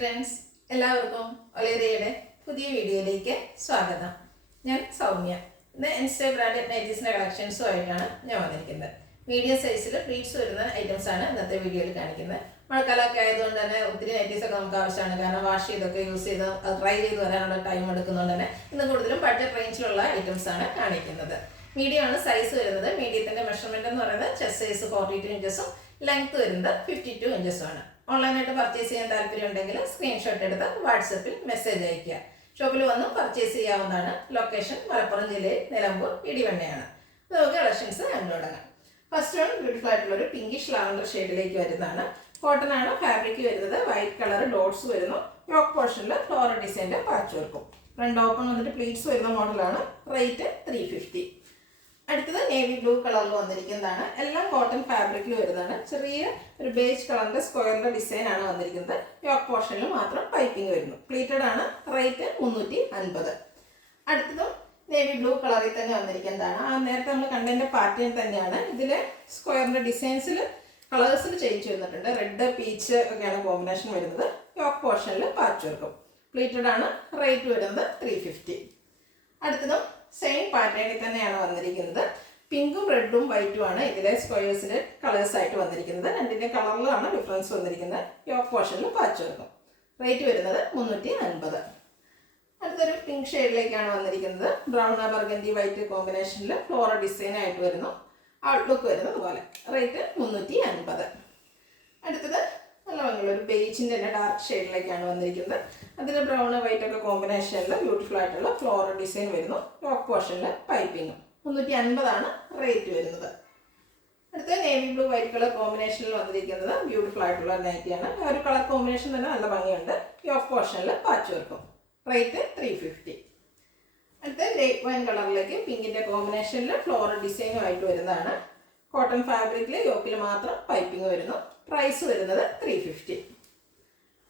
Friends, എല്ലാവർക്കും ഒലേറിയയുടെ പുതിയ വീഡിയോയിലേക്ക് സ്വാഗതം. ഞാൻ സൗമ്യ. ഇന്ന് ഇൻസ്റ്റ ബ്രാൻഡഡ് നൈറ്റീസിൻ്റെ കളക്ഷൻസുമായിട്ടാണ് ഞാൻ വന്നിരിക്കുന്നത്. മീഡിയം സൈസിൽ പ്ലീറ്റ്സ് വരുന്ന ഐറ്റംസ് ആണ് ഇന്നത്തെ വീഡിയോയിൽ കാണിക്കുന്നത്. മഴക്കാലമൊക്കെ ആയതുകൊണ്ട് തന്നെ ഒത്തിരി നൈറ്റീസൊക്കെ നമുക്ക് ആവശ്യമാണ്. കാരണം വാഷ് ചെയ്തൊക്കെ യൂസ് ചെയ്ത് അത് ട്രൈ ചെയ്ത് വരാനുള്ള ടൈം എടുക്കുന്നതുകൊണ്ട് തന്നെ ഇന്ന് കൂടുതലും ബഡ്ജറ്റ് റേഞ്ചിലുള്ള ഐറ്റംസ് ആണ് കാണിക്കുന്നത്. മീഡിയം ആണ് സൈസ് വരുന്നത്. മീഡിയത്തിൻ്റെ മെഷർമെൻറ്റ് എന്ന് പറയുന്നത് ചെസ്റ്റ് സൈസ് 42 ഇഞ്ചസും ലെങ്ത് വരുന്നത് 52 ഇഞ്ചസും ആണ്. ഓൺലൈനായിട്ട് പർച്ചേസ് ചെയ്യാൻ താല്പര്യമുണ്ടെങ്കിൽ സ്ക്രീൻഷോട്ട് എടുത്ത് വാട്സപ്പിൽ മെസ്സേജ് അയയ്ക്കുക. ഷോപ്പിൽ വന്നും പർച്ചേസ് ചെയ്യാവുന്നതാണ്. ലൊക്കേഷൻ മലപ്പുറം ജില്ലയിൽ നിലമ്പൂർ ഇടിവണ്ണയാണ്. നമുക്ക് കളക്ഷൻസ് കണ്ടു തുടങ്ങാം. ഫസ്റ്റ് വൺ ബ്യൂട്ടിഫുൾ ആയിട്ടുള്ള ഒരു പിങ്കിഷ് ലാവൻഡർ ഷെയ്ഡിലേക്ക് വരുന്നതാണ്. കോട്ടൺ ആണ് ഫാബ്രിക് വരുന്നത്. വൈറ്റ് കളർ ഡോട്ട്സ് വരുന്നു. യോക്ക് പോർഷനിൽ ഫ്ലോറൽ ഡിസൈൻ്റെ പാച്ച് വർക്കും. ഫ്രണ്ട് ഓപ്പൺ വന്നിട്ട് പ്ലീറ്റ്സ് വരുന്ന മോഡലാണ്. റേറ്റ് 350. അടുത്തത് നേവി ബ്ലൂ കളറിൽ വന്നിരിക്കുന്നതാണ്. എല്ലാം കോട്ടൺ ഫാബ്രിക്കിൽ വരുന്നതാണ്. ചെറിയ ഒരു ബേജ് കളറിന്റെ സ്ക്വയറിന്റെ ഡിസൈൻ ആണ് വന്നിരിക്കുന്നത്. യോക്ക് പോർഷനിൽ മാത്രം പൈപ്പിംഗ് വരുന്നു. പ്ലീറ്റഡ് ആണ്. റേറ്റ് 350. അടുത്തതും നേവി ബ്ലൂ കളറിൽ തന്നെ വന്നിരിക്കുന്നതാണ്. ആ നേരത്തെ നമ്മൾ കണ്ടതിന്റെ പാറ്റേൺ തന്നെയാണ്. ഇതിൽ സ്ക്വയറിന്റെ ഡിസൈൻസിൽ കളേഴ്സിൽ ചേഞ്ച് വന്നിട്ടുണ്ട്. റെഡ് പീച്ച് ഒക്കെയാണ് കോമ്പിനേഷൻ വരുന്നത്. യോക്ക് പോർഷനിൽ പാച്ച് വർക്കും. പ്ലീറ്റഡ് ആണ്. റേറ്റ് വരുന്നത് 350. അടുത്തതും സെയിം പാറ്റേണിൽ തന്നെയാണ് വന്നിരിക്കുന്നത്. പിങ്കും റെഡും വൈറ്റും ആണ് ഇതിലെ സ്ക്വയേഴ്സിൽ കളേഴ്സ് ആയിട്ട് വന്നിരിക്കുന്നത്. രണ്ടിൻ്റെ കളറിലാണ് ഡിഫറൻസ് വന്നിരിക്കുന്നത്. യോക്ക് പോർഷനിൽ പാച്ച് വർക്കും. റേറ്റ് വരുന്നത് 350. അടുത്തൊരു പിങ്ക് ഷെയ്ഡിലേക്കാണ് വന്നിരിക്കുന്നത്. ബ്രൗൺ ബർഗൻഡി വൈറ്റ് കോമ്പിനേഷനിൽ ഫ്ലോറൽ ഡിസൈൻ ആയിട്ട് വരുന്നു. ഔട്ട്ലുക്ക് വരുന്നത് പോലെ. റേറ്റ് 350. അടുത്തത് നല്ല ഭംഗിയുള്ള ഒരു ബേജിൻ്റെ തന്നെ ഡാർക്ക് ഷെയ്ഡിലേക്കാണ് വന്നിരിക്കുന്നത്. അതിൽ ബ്രൗൺ വൈറ്റ് ഒക്കെ കോമ്പിനേഷനിൽ ബ്യൂട്ടിഫുൾ ആയിട്ടുള്ള ഫ്ലോറൽ ഡിസൈൻ വരുന്നു. യോക്ക് പോർഷനിൽ പൈപ്പിങ്ങും. 350 ആണ് റേറ്റ് വരുന്നത്. അടുത്ത നേവി ബ്ലൂ വൈറ്റ് കളർ കോമ്പിനേഷനിൽ വന്നിരിക്കുന്നത് ബ്യൂട്ടിഫുൾ ആയിട്ടുള്ള നൈറ്റിയാണ്. ആ ഒരു കളർ കോമ്പിനേഷൻ തന്നെ നല്ല ഭംഗിയുണ്ട്. യോക്ക് പോർഷനിൽ പാച്ച് വർക്കും. റേറ്റ് 350. അടുത്ത ലൈറ്റ് വൈൻ കളറിലേക്ക് പിങ്കിൻ്റെ കോമ്പിനേഷനിൽ ഫ്ലോറൽ ഡിസൈനും ആയിട്ട് വരുന്നതാണ്. കോട്ടൺ ഫാബ്രിക്കിൽ യോക്കിൽ മാത്രം പൈപ്പിംഗ് വരുന്നു. പ്രൈസ് വരുന്നത് 350.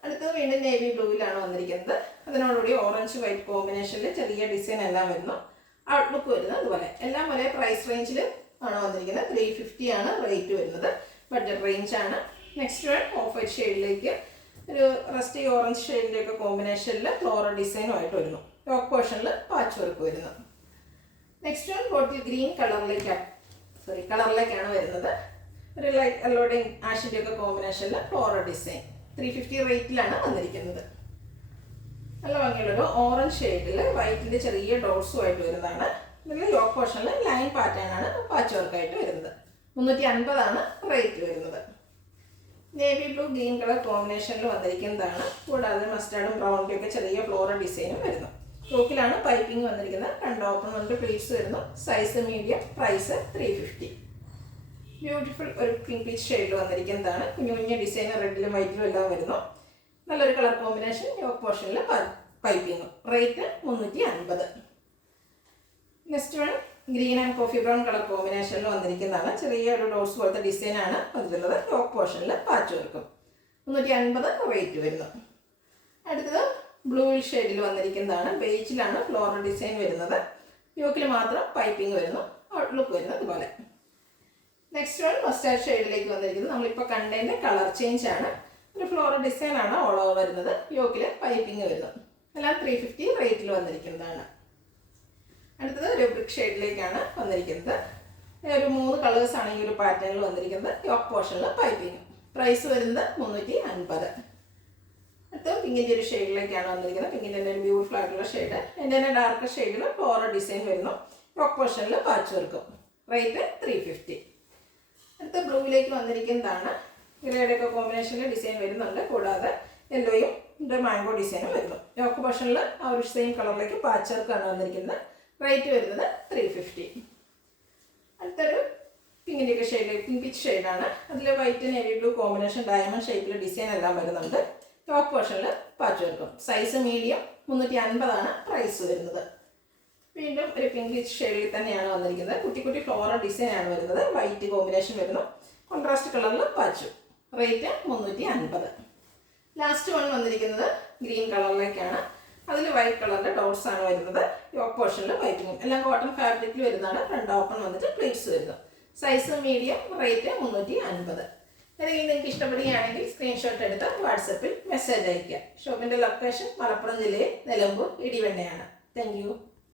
അടുത്തത് വീണ്ടും നേവി ബ്ലൂവിലാണ് വന്നിരിക്കുന്നത്. അതിനോടുകൂടി ഓറഞ്ച് വൈറ്റ് കോമ്പിനേഷനിൽ ചെറിയ ഡിസൈൻ എല്ലാം വരുന്നു. ഔട്ട്ലുക്ക് വരുന്നത് അതുപോലെ. എല്ലാം ഒരേ പ്രൈസ് റേഞ്ചിൽ ആണ് വന്നിരിക്കുന്നത്. 350 ആണ് റേറ്റ് വരുന്നത്. ബഡ്ജറ്റ് റേഞ്ച് ആണ്. നെക്സ്റ്റ് വൺ ഓഫ് വൈറ്റ് ഷെയ്ഡിലേക്ക് ഒരു റസ്റ്റി ഓറഞ്ച് ഷെയ്ഡിൻ്റെ ഒക്കെ കോമ്പിനേഷനിൽ ഫ്ലോറൽ ഡിസൈനുമായിട്ട് വരുന്നു. യോക്ക് പോർഷനിൽ പാച്ച് വർക്ക് വരുന്നു. നെക്സ്റ്റ് വൺ ബോട്ടിൽ ഗ്രീൻ കളറിലേക്കാണ് വരുന്നത്. ഒരു ലൈറ്റ് യെല്ലോയുടെയും ആഷിൻ്റെ ഒക്കെ കോമ്പിനേഷനിൽ ഫ്ലോറൽ ഡിസൈൻ. 350 റേറ്റിലാണ് വന്നിരിക്കുന്നത്. നല്ല ഭംഗിയുള്ളൊരു ഓറഞ്ച് ഷെയ്ഡിൽ വൈറ്റിൻ്റെ ചെറിയ ഡോട്ട്സുമായിട്ട് വരുന്നതാണ്. ഇതിൽ യോക്ക് പോർഷനിൽ ലൈൻ പാറ്റേൺ ആണ് പാച്ച് വർക്കായിട്ട് വരുന്നത്. 350 ആണ് റേറ്റ് വരുന്നത്. നേവി ബ്ലൂ ഗ്രീൻ കളർ കോമ്പിനേഷനിൽ വന്നിരിക്കുന്നതാണ്. കൂടാതെ മസ്റ്റാർഡും ബ്രൗണിൻ്റെ ഒക്കെ ചെറിയ ഫ്ലോറൽ ഡിസൈനും വരുന്നു. യോക്കിലാണ് പൈപ്പിംഗ് വന്നിരിക്കുന്നത്. രണ്ട് ഓപ്പൺ കൊണ്ട് പ്ലീറ്റ്സ് വരുന്നു. Size medium. പ്രൈസ് 350. ബ്യൂട്ടിഫുൾ ഒരു പിങ്ക് പീച്ച് ഷെയ്ഡിൽ വന്നിരിക്കുന്നതാണ്. കുഞ്ഞു കുഞ്ഞു ഡിസൈൻ റെഡിലും വൈറ്റിലും എല്ലാം വരുന്നു. നല്ലൊരു കളർ കോമ്പിനേഷൻ. യോക്ക് പോർഷനിൽ പൈപ്പിങ്ങും. Rate 350. Next one green and coffee brown colour കോമ്പിനേഷനിൽ വന്നിരിക്കുന്നതാണ്. ചെറിയ ഒരു ഡോട്ട്സ് പോലത്തെ ഡിസൈനാണ് വന്നിട്ടുള്ളത്. യോക്ക് പോർഷനിൽ പാച്ച് വർക്കും. 350 റേറ്റ് വരുന്നു. അടുത്തത് ബ്ലൂ ഷെയ്ഡിൽ വന്നിരിക്കുന്നതാണ്. ബേജിലാണ് ഫ്ലോറൽ ഡിസൈൻ വരുന്നത്. യോക്കിൽ മാത്രം പൈപ്പിംഗ് വരുന്നു. ഔട്ട്ലുക്ക് വരുന്നത് ഇതുപോലെ. നെക്സ്റ്റ് വൺ മസ്റ്റാർഡ് ഷെയ്ഡിലേക്ക് വന്നിരിക്കുന്നത്. നമ്മളിപ്പോൾ കണ്ടതിൻ്റെ കളർ ചേഞ്ച് ആണ്. ഒരു ഫ്ലോറൽ ഡിസൈൻ ആണ് ഓൾ ഓവർ വരുന്നത്. യോക്കിൽ പൈപ്പിംഗ് വരുന്നു. എല്ലാം 350 റേറ്റിൽ വന്നിരിക്കുന്നതാണ്. അടുത്തത് ഒരു ബ്രിക്ക് ഷെയ്ഡിലേക്കാണ് വന്നിരിക്കുന്നത്. ഒരു 3 കളേഴ്സാണ് ഈ ഒരു പാറ്റേണിൽ വന്നിരിക്കുന്നത്. യോക്ക് പോർഷനിൽ പൈപ്പിംഗ്. പ്രൈസ് വരുന്നത് 350. അടുത്ത പിങ്കിൻ്റെ ഒരു ഷെയ്ഡിലേക്കാണ് വന്നിരിക്കുന്നത്. പിങ്കിൻ്റെ തന്നെ ഒരു ബ്യൂട്ടിഫുൾ ആയിട്ടുള്ള ഷെയ്ഡ്. എൻ്റെ തന്നെ ഡാർക്ക് ഷെയ്ഡിൽ ഫ്ലോറൽ ഡിസൈൻ വരുന്നു. യോക്ക് പോർഷനിൽ പാച്ച് വർക്കും. റേറ്റ് 350. അടുത്ത ബ്ലൂവിലേക്ക് വന്നിരിക്കുന്നതാണ്. ഗ്രേഡൊക്കെ കോമ്പിനേഷനിൽ ഡിസൈൻ വരുന്നുണ്ട്. കൂടാതെ യെല്ലോയും മാംഗോ ഡിസൈനും വരുന്നു. യോക്ക് പോർഷനിൽ ആ ഒരു സെയിം കളറിലേക്ക് പാച്ച് വർക്കാണ് വന്നിരിക്കുന്നത്. റേറ്റ് വരുന്നത് 350. അടുത്തൊരു പിങ്കിൻ്റെയൊക്കെ ഷെയ്ഡ് പിങ്ക് പിച്ച് ഷെയ്ഡാണ്. അതിൽ white navy blue combination diamond ഷേപ്പിൽ ഡിസൈൻ എല്ലാം വരുന്നുണ്ട്. യോക്ക് പോർഷനിൽ പാച്ച് വർക്കും. Size medium. 350 ആണ് പ്രൈസ് വരുന്നത്. വീണ്ടും ഒരു പിങ്ക് പിച്ച് ഷെയ്ഡിൽ തന്നെയാണ് വന്നിരിക്കുന്നത്. കുട്ടി കുട്ടി ഫ്ലോറൽ ഡിസൈൻ ആണ് വരുന്നത്. വൈറ്റ് കോമ്പിനേഷൻ വരുന്നു. കോൺട്രാസ്റ്റ് കളറിൽ പാച്ചു. റേറ്റ് 350. ലാസ്റ്റ് വൺ വന്നിരിക്കുന്നത് ഗ്രീൻ കളറിലേക്കാണ്. അതിൽ വൈറ്റ് കളറിൻ്റെ ഡോട്ട്സ് ആണ് വരുന്നത്. യോക്ക് പോർഷനിൽ പൈപ്പിങ്ങും. എല്ലാം കോട്ടൺ ഫാബ്രിക്കിൽ വരുന്നതാണ്. ഫ്രണ്ട് ഓപ്പൺ വന്നിട്ട് പ്ലീറ്റ്സ് വരുന്നു. Size medium. റേറ്റ് 350. ഏതെങ്കിലും നിങ്ങൾക്ക് ഇഷ്ടപ്പെടുകയാണെങ്കിൽ സ്ക്രീൻഷോട്ട് എടുത്ത് വാട്സപ്പിൽ മെസ്സേജ് അയയ്ക്കുക. ഷോപ്പിൻ്റെ ലൊക്കേഷൻ മലപ്പുറം ജില്ലയിൽ നിലമ്പൂർ ഇടിവണ്ണയാണ്. Thank you.